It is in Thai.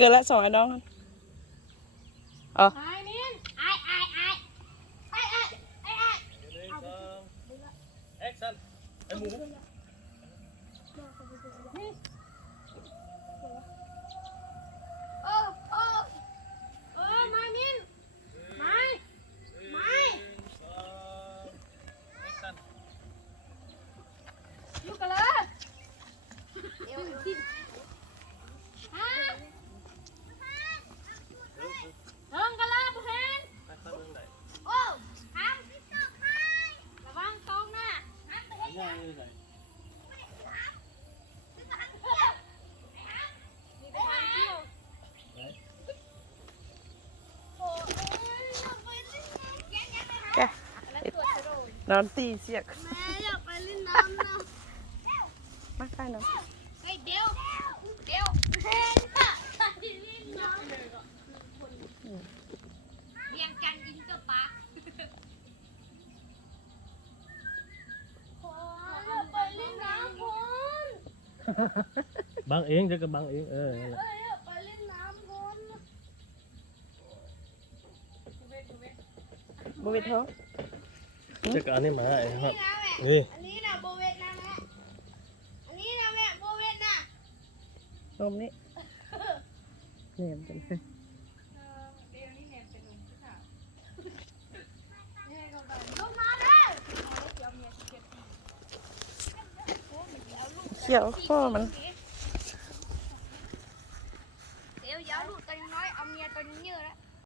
กิดละ2ไอ้น้องอ๋อไอ้นี่ไอ้แอคชั่นไอ้หมูมามินไม่อยู่กันเลยเฮิงกันเลยบุเฮนโอ้ทางระวังตรงนะแกนอนตีเสียก แม่อยากไปเล่นน้ำนะ มาใกล้น้อง เฮ้ยเดี๋ยวเฮ้ยไปเล่นน้ำเรียงกันกินกับปลาไปเล่นน้ำคุณ บังเองจะกับบังเองไปเล่นน้ำคุณ บวิดเหรอ จะกับอันนี้มาไอ้ครับ นี่ นี่ อันนี้นะโบเวตนะแม่อันนี้นะแม่โบเวตนะ นมนี่เนี่ยมันเป็น ลงมาเลย เขียวข้อมัน เดี๋ยวยาวลูกตัวน้อยเอาเมียตัวนี้เยอะแล้ว